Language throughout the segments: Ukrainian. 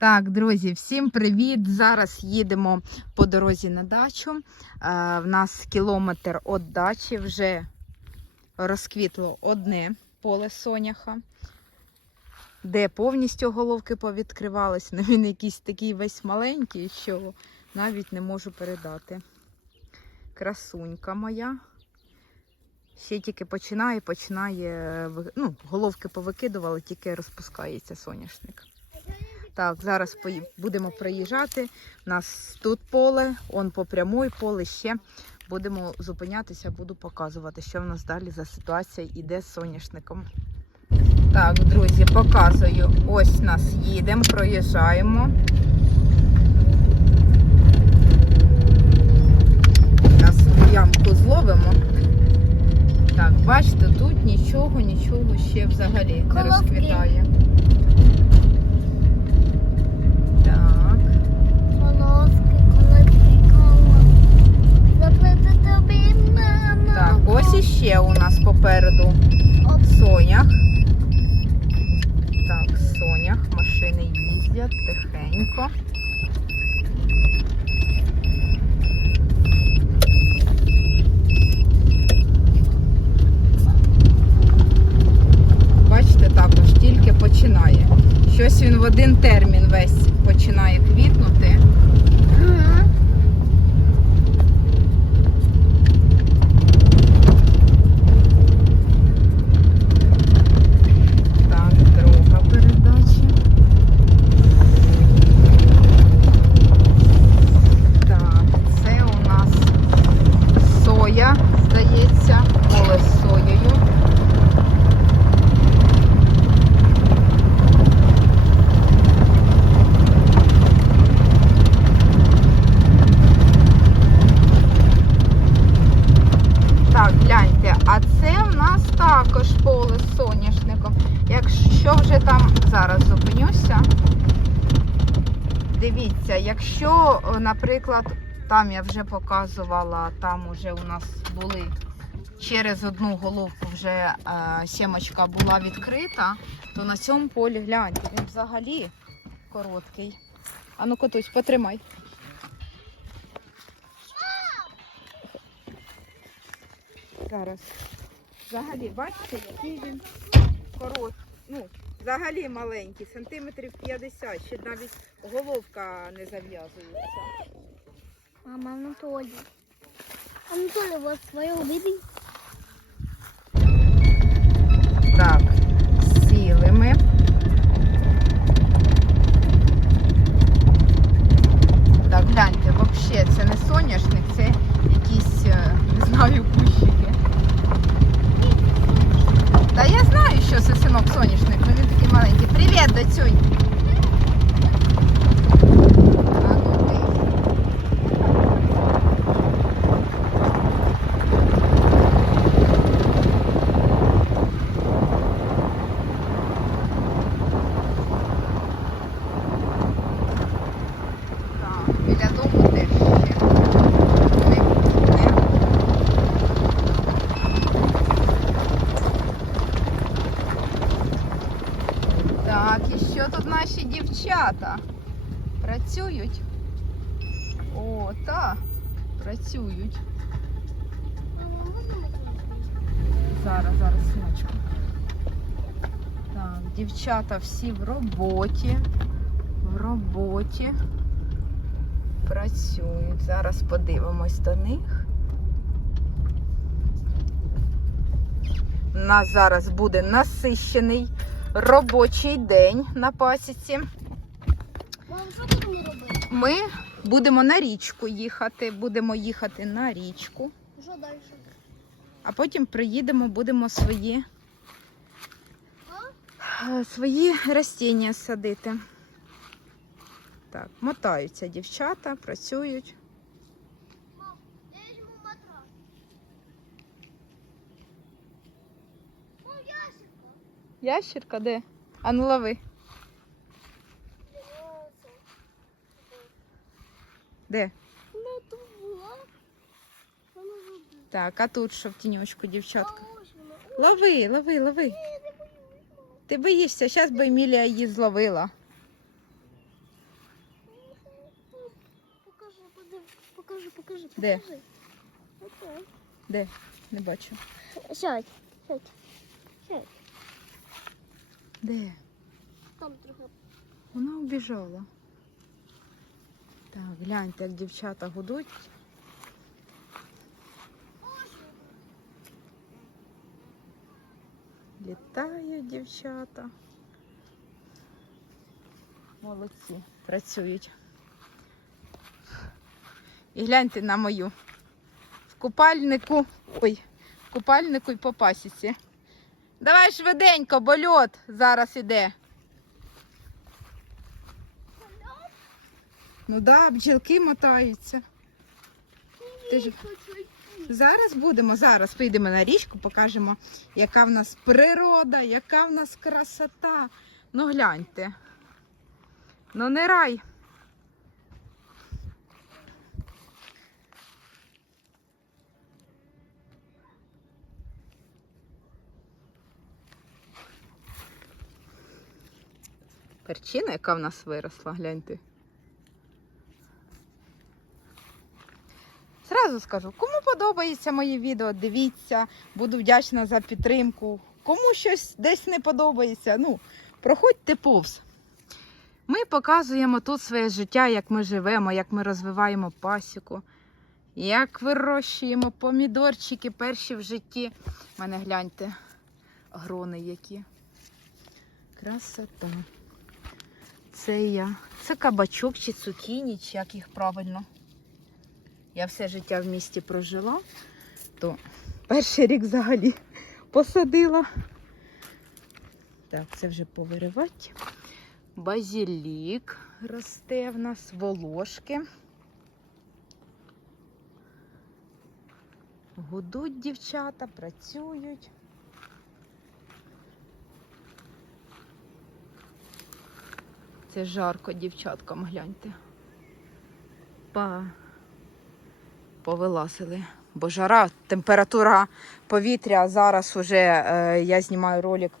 Так, друзі, всім привіт! Зараз їдемо по дорозі на дачу. Е, в нас кілометр від дачі вже розквітло одне поле соняха, де повністю головки повідкривались. Ну, він якийсь такий весь маленький, що навіть не можу передати. Красунька моя. Ще тільки починає, починає, ну, головки повикидували, тільки розпускається соняшник. Так, зараз будемо проїжджати. У нас тут поле, он по прямой поле ще. Будемо зупинятися, буду показувати, що в нас далі за ситуація іде з соняшником. Так, друзі, показую. Ось нас їдемо, проїжджаємо. Зараз ямку зловимо. Так, бачите, тут нічого, нічого ще взагалі не розквітає. Так. Колоски, колоски, колоски. Заплити тобі мама. Так, ось іще у нас попереду сонях. Так, сонях, машини їздять тихенько. Бачите, також тільки починає. Щось він в один термін весь починає квітнути. Ага. Так, друга передача. Так, це у нас соя, здається, поле з соєю. Так, гляньте, а це в нас також поле з соняшником. Якщо вже там зараз зупинюся, дивіться, наприклад, там я вже показувала, там вже у нас були через одну головку вже е, сімочка була відкрита, то на цьому полі гляньте, він взагалі короткий. А ну котусь, потримай. Зараз. Взагалі, бачите, який він короткий. Ну, взагалі маленький, сантиметрів 50, ще навіть головка не зав'язується. Мама Анатолій. Анатолій, у вас своє види? Так, сіли ми. Так, гляньте, взагалі це не соняшник, це якісь, е, не знаю, кущики. Та я знаю, що це синок соняшник, але він такий маленький. Привіт, дацюнь! А ну ти. Так, біля дому теж ще. Не, не. Так, і що тут наші дівчата? Працюють? О, так, працюють. Зараз, зараз, синочку. Так, дівчата всі в роботі. В роботі. Працюють. Зараз подивимось до них. У нас зараз буде насищений робочий день на пасіці. Мам, що будемо робити? Ми будемо на річку їхати. Будемо їхати на річку, Що далі? а потім приїдемо, будемо свої, е, свої ростіння садити. Так, мотаються дівчата, працюють. Мам, я візьму матрас. Мам, ящика. Ящерка де? А ну лови. Де? Ну, тут. Так, а тут що в тіньочку, дівчатка? Лови, лови, лови. Ти боїшся, зараз би Емілія її зловила. Покажи, покажи, покажи, Де? покажи. Де? Не бачу. Сядь, сядь, сядь. Де? Там трохи. Вона убіжала. Так, гляньте, як дівчата гудуть. Літають дівчата. Молодці, працюють. І гляньте на мою. В купальнику. Ой, в купальнику і по пасіці. Давай швиденько, бо льот зараз іде. Ну да, бджілки мотаються. Ти ж- Зараз будемо, зараз прийдемо на річку, покажемо, яка в нас природа, яка в нас красота. Ну гляньте. Ну не рай. Перчина, яка в нас виросла, гляньте. Зразу скажу, кому подобається моє відео, дивіться, буду вдячна за підтримку. Кому щось десь не подобається, ну, проходьте повз. Ми показуємо тут своє життя, як ми живемо, як ми розвиваємо пасіку, як вирощуємо помідорчики перші в житті. У мене гляньте, грони які. Красота. Це я. Це кабачок чи цукіні, чи як їх правильно. Я все життя в місті прожила, то перший рік взагалі посадила. Так, це вже повиривати. Базілік росте в нас, волошки. Гудуть дівчата, працюють. Це жарко дівчаткам, гляньте. Па повилазили. Бо жара, температура повітря. Зараз уже е, я знімаю ролик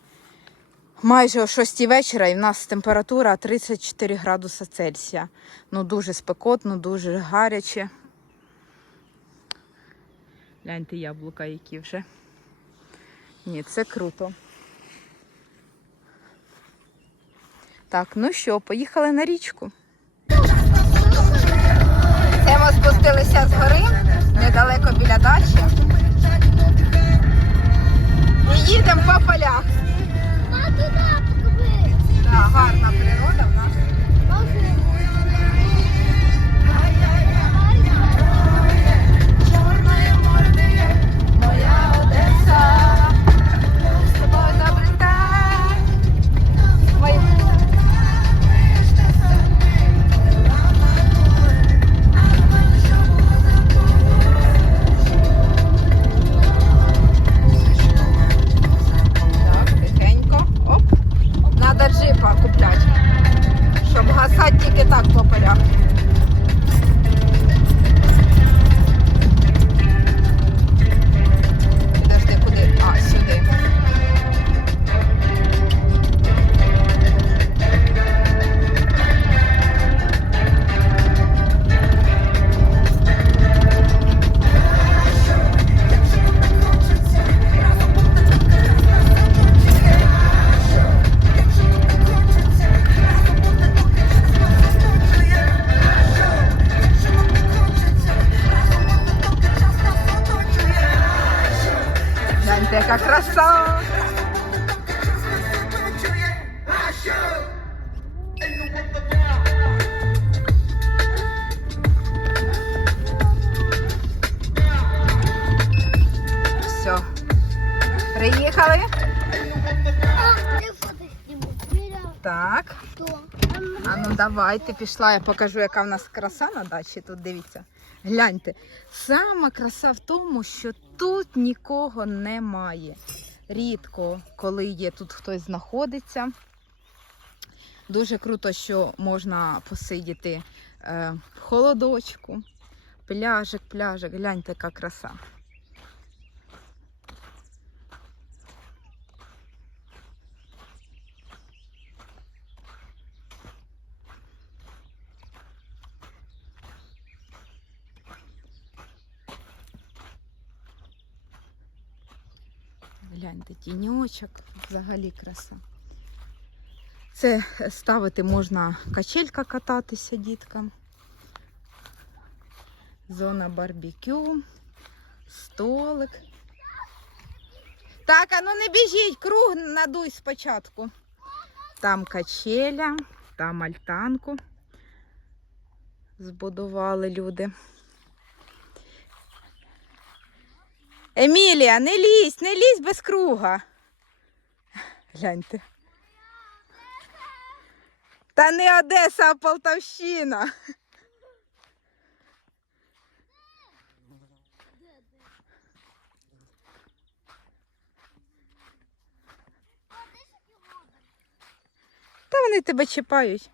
майже о 6 вечора, і в нас температура 34 градуси Цельсія. Ну дуже спекотно, дуже гаряче. Гляньте яблука, які вже. Ні, це круто. Так, ну що, поїхали на річку. Спустилися з гори недалеко біля дачі. І їдемо по полях. А туди покажи. Так, гарна природа в нас. Моя Одеса. Давайте пішла, я покажу, яка в нас краса на дачі. Тут дивіться. Гляньте. Сама краса в тому, що тут нікого немає. Рідко, коли є тут хтось знаходиться. Дуже круто, що можна посидіти е, в холодочку. Пляжик, пляжик, гляньте, яка краса. Гляньте, тіньочок, взагалі краса. Це ставити можна качелька кататися діткам. Зона барбекю, столик. Так, а ну не біжіть, круг надуй спочатку. Там качеля, там альтанку збудували люди. Емілія, не лізь, не лізь без круга. Гляньте. Та не Одеса, а Полтавщина. Та вони тебе чіпають.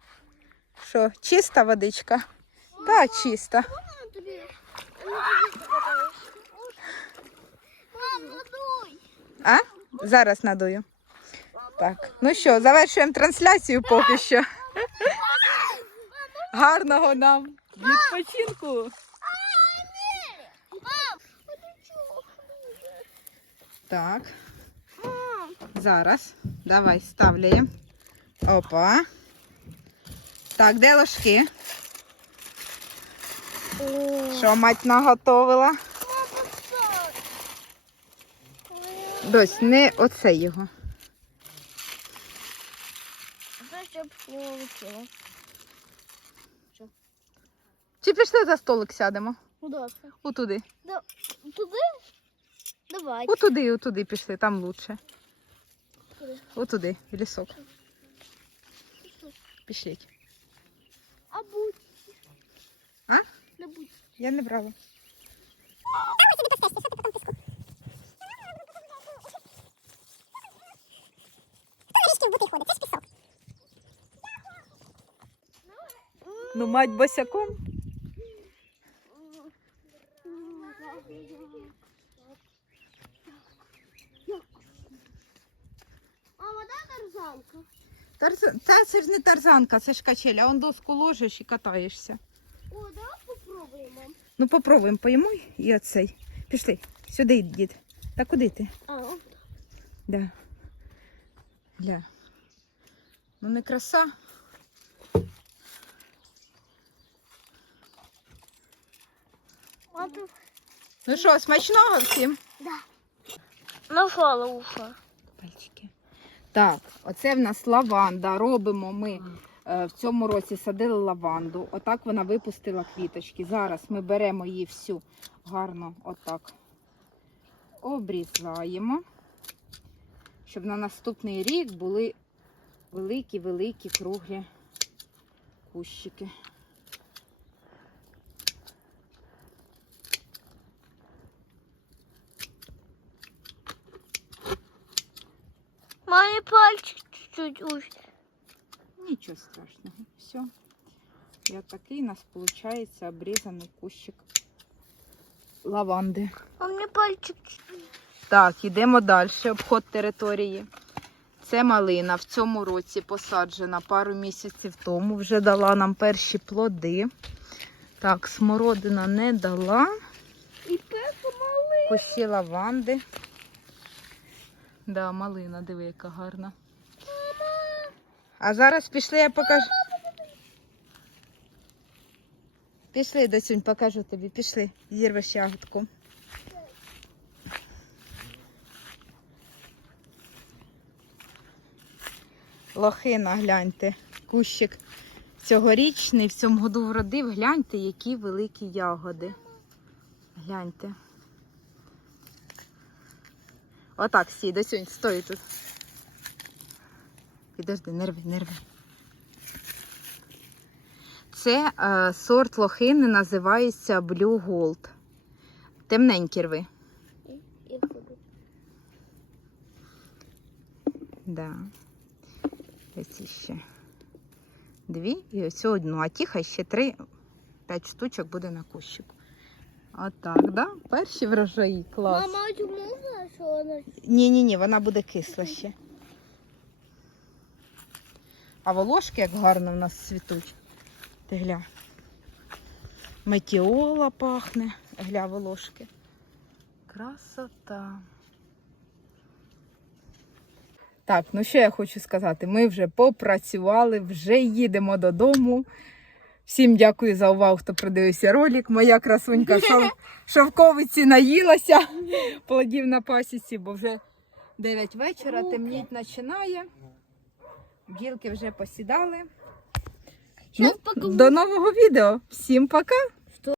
Що, чиста водичка? Так, чиста. Мама тобі. Мама, тобі покатаюсь. Мам, надуй. А? Зараз надую. Так, ну що, завершуємо трансляцію поки що. Гарного нам відпочинку. Так, зараз. Давай ставляємо. Опа. Так, де ложки? Що мать наготовила? Мама, поставь. Ой, Дось, не оце його. щоб. Чи пішли за столик сядемо? Куда це? Отуди. Да, туди? Давай. Отуди, отуди пішли, там лучше. Куди? Отуди, в лісок. Пішліть. А будь. А? Не будь. Я не брала. Ну, мать босяком. Мама, дай тарзанка. Тарзан... Та це ж не тарзанка, це ж качеля. Он доску ложиш і катаєшся. О, давай попробуємо. Ну, попробуємо поїмо і оцей. Пішли. Сюди, дід. Та куди ти? А, Да. Гля. Ну не краса. а. Ну що, смачного всім? Нажала ухо. Пальчики. Так, оце в нас лаванда. Робимо ми е, в цьому році садили лаванду. Отак вона випустила квіточки. Зараз ми беремо її всю гарно отак обрізаємо, щоб на наступний рік були великі-великі круглі кущики. Мамі пальчик чуть-чуть уж. Нічого страшного. Все. І отакий у нас виходить обрізаний кущик лаванди. А мені пальчик чуть-чуть. Так, йдемо далі. Обход території. Це малина в цьому році посаджена пару місяців тому. Вже дала нам перші плоди. Так, смородина не дала. І. Кущі лаванди. Да, малина, диви, яка гарна. А зараз пішли, я покажу. Пішли, досюнь, покажу тобі. Пішли, зірвеш ягодку. Лохина, гляньте, кущик цьогорічний, в цьому году вродив. Гляньте, які великі ягоди. Гляньте. Отак стій, досюнь, стой тут. Підожди, нерви, нерви. Це е, сорт лохини називається Blue Gold. Темненькі рви. Да. Ось ще дві і ось одну, а ті хай ще три, п'ять штучок буде на кущику. Отак, да? Перші врожаї, клас. Мама, а можна, що вона Ні, ні, ні, вона буде кисла ще. А волошки як гарно в нас цвітуть. Ти гля. Метіола пахне. Гля волошки. Красота. Так, ну що я хочу сказати? Ми вже попрацювали, вже їдемо додому. Всім дякую за увагу, хто придивився ролик. Моя красунька шов... шовковиці наїлася плодів на пасіці, бо вже 9 вечора, темніть починає. Бджілки вже посідали. Ну, до нового відео. Всім пока!